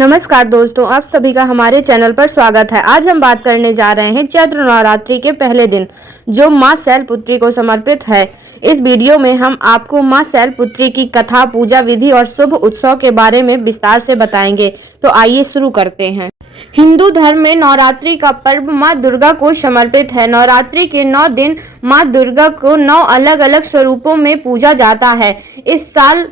नमस्कार दोस्तों, आप सभी का हमारे चैनल पर स्वागत है। आज हम बात करने जा रहे हैं चैत्र नवरात्रि के पहले दिन, जो मां शैलपुत्री को समर्पित है। इस वीडियो में हम आपको मां शैलपुत्री की कथा, पूजा विधि और शुभ उत्सव के बारे में विस्तार से बताएंगे। तो आइए शुरू करते हैं। हिंदू धर्म में नवरात्रि का पर्व मां दुर्गा को समर्पित है। नवरात्रि के 9 दिन मां दुर्गा को 9 अलग अलग स्वरूपों में पूजा जाता है। इस साल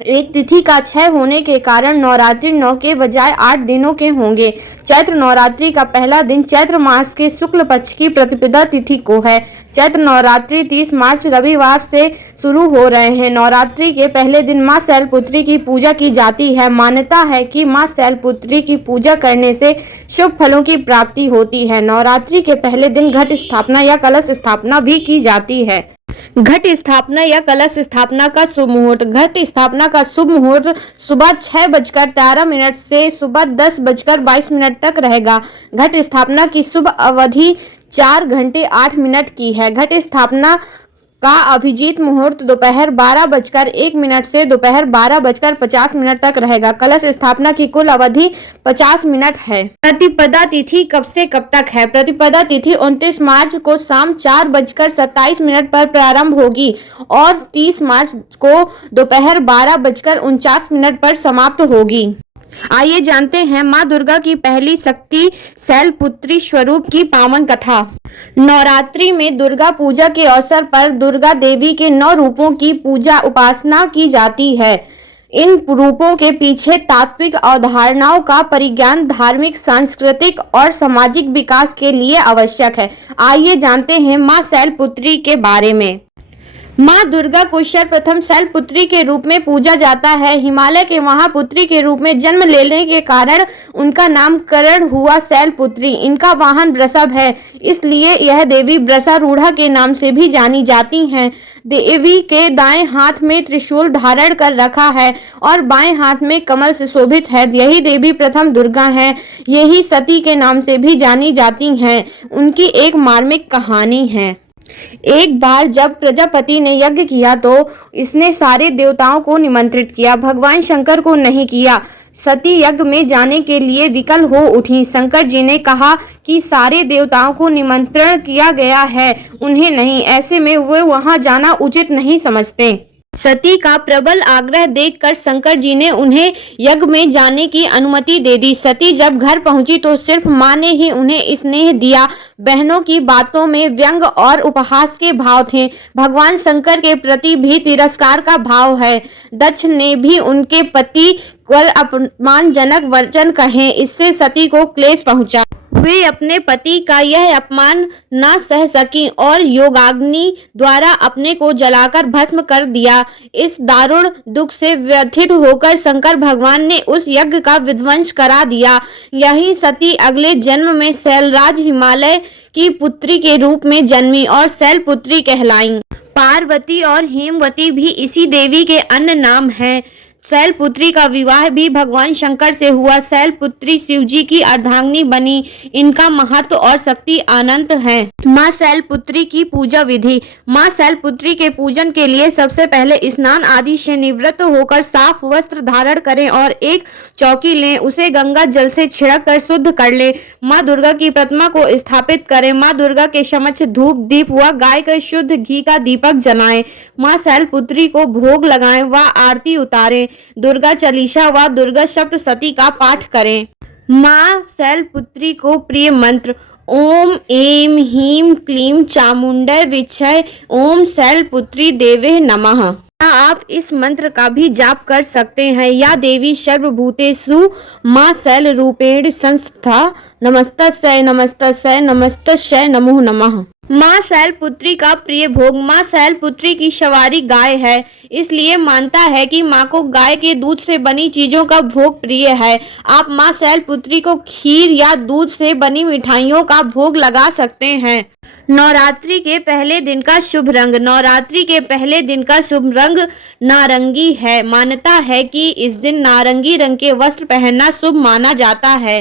एक तिथि का क्षय होने के कारण नवरात्रि 9 के बजाय 8 दिनों के होंगे। चैत्र नवरात्रि का पहला दिन चैत्र मास के शुक्ल पक्ष की प्रतिपदा तिथि को है। चैत्र नवरात्रि 30 मार्च रविवार से शुरू हो रहे हैं। नवरात्रि के पहले दिन मां शैलपुत्री की पूजा की जाती है। मान्यता है कि मां शैलपुत्री की पूजा करने से शुभ फलों की प्राप्ति होती है। नवरात्रि के पहले दिन घट स्थापना या कलश स्थापना भी की जाती है। घट स्थापना या कलश स्थापना का शुभ मुहूर्त। घट स्थापना का शुभ मुहूर्त सुबह 6:13 से सुबह 10:22 तक रहेगा। घट स्थापना की शुभ अवधि 4 घंटे 8 मिनट की है। घट स्थापना का अभिजीत मुहूर्त दोपहर 12:01 से दोपहर 12:50 तक रहेगा। कलश स्थापना की कुल अवधि 50 मिनट है। प्रतिपदा तिथि कब से कब तक है? प्रतिपदा तिथि 29 मार्च को शाम 4:27 पर प्रारंभ होगी और 30 मार्च को दोपहर 12:49 पर समाप्त होगी। आइए जानते हैं मां दुर्गा की पहली शक्ति शैलपुत्री स्वरूप की पावन कथा। नवरात्रि में दुर्गा पूजा के अवसर पर दुर्गा देवी के 9 रूपों की पूजा उपासना की जाती है। इन रूपों के पीछे तात्विक अवधारणाओं का परिज्ञान धार्मिक, सांस्कृतिक और सामाजिक विकास के लिए आवश्यक है। आइए जानते हैं मां शैलपुत्री के बारे में। मां दुर्गा को सर्वप्रथम शैलपुत्री के रूप में पूजा जाता है। हिमालय के महापुत्री के रूप में जन्म लेने के कारण उनका नामकरण हुआ शैलपुत्री। इनका वाहन वृषभ है, इसलिए यह देवी वृषारूढ़ा के नाम से भी जानी जाती हैं। देवी के दाएं हाथ में त्रिशूल धारण कर रखा है और बाएं हाथ में कमल से शोभित है। यही देवी प्रथम दुर्गा है। यही सती के नाम से भी जानी जाती हैं। उनकी एक मार्मिक कहानी है। एक बार जब प्रजापति ने यज्ञ किया तो इसने सारे देवताओं को निमंत्रित किया, भगवान शंकर को नहीं किया। सती यज्ञ में जाने के लिए विकल हो उठी। शंकर जी ने कहा कि सारे देवताओं को निमंत्रण किया गया है, उन्हें नहीं, ऐसे में वे वहां जाना उचित नहीं समझते। सती का प्रबल आग्रह देखकर शंकर जी ने उन्हें यज्ञ में जाने की अनुमति दे दी। सती जब घर पहुंची तो सिर्फ मां ने ही उन्हें स्नेह दिया। बहनों की बातों में व्यंग और उपहास के भाव थे। भगवान शंकर के प्रति भी तिरस्कार का भाव है। दक्ष ने भी उनके पति पर अपमानजनक वचन कहे, इससे सती को क्लेश पहुंचा। वे अपने पति का यह अपमान न सह सकी और योगाग्नि द्वारा अपने को जलाकर भस्म कर दिया। इस दारुण दुख से व्यथित होकर शंकर भगवान ने उस यज्ञ का विध्वंस करा दिया। यही सती अगले जन्म में शैलराज हिमालय की पुत्री के रूप में जन्मी और शैलपुत्री कहलाईं। पार्वती और हेमवती भी इसी देवी के अन्य नाम हैं। शैलपुत्री का विवाह भी भगवान शंकर से हुआ। शैलपुत्री शिवजी की अर्धांगिनी बनी। इनका महत्व और शक्ति अनंत है। मां शैलपुत्री की पूजा विधि। मां शैलपुत्री के पूजन के लिए सबसे पहले स्नान आदि से निवृत्त होकर साफ वस्त्र धारण करें और एक चौकी लें, उसे गंगा जल से छिड़क कर शुद्ध कर लें। मां दुर्गा की प्रतिमा को स्थापित करें। मां दुर्गा के समक्ष धूप दीप व गाय के शुद्ध घी का दीपक जलाएं। मां शैलपुत्री को भोग लगाएं व आरती उतारें। दुर्गा चालीसा व दुर्गा सप्तशती का पाठ करें। मां शैलपुत्री को प्रिय मंत्र ओम ऐं ह्रीं क्लीं चामुंडै विद्महे ओम शैलपुत्री देवे नमः। आप इस मंत्र का भी जाप कर सकते हैं। या देवी सर्वभूतेषु मां शैल रूपेण संस्थिता नमस्तस्यै नमस्तस्यै नमस्तस्यै नमो नमः। मां शैलपुत्री का प्रिय भोग। मां शैलपुत्री की सवारी गाय है, इसलिए मानता है कि मां को गाय के दूध से बनी चीजों का भोग प्रिय है। आप मां शैलपुत्री को खीर या दूध से बनी मिठाइयों का भोग लगा सकते हैं। नवरात्रि के पहले दिन का शुभ रंग। नवरात्रि के पहले दिन का शुभ रंग नारंगी है। मान्यता है कि इस दिन नारंगी रंग के वस्त्र पहनना शुभ माना जाता है।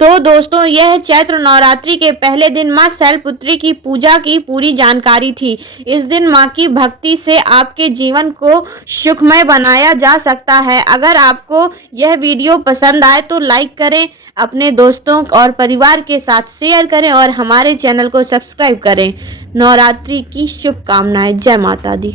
तो दोस्तों, यह चैत्र नवरात्रि के पहले दिन मां शैलपुत्री की पूजा की पूरी जानकारी थी। इस दिन मां की भक्ति से आपके जीवन को सुखमय बनाया जा सकता है। अगर आपको यह वीडियो पसंद आए तो लाइक करें, अपने दोस्तों और परिवार के साथ शेयर करें और हमारे चैनल को सब्सक्राइब करें। नवरात्रि की शुभकामनाएं। जय माता दी।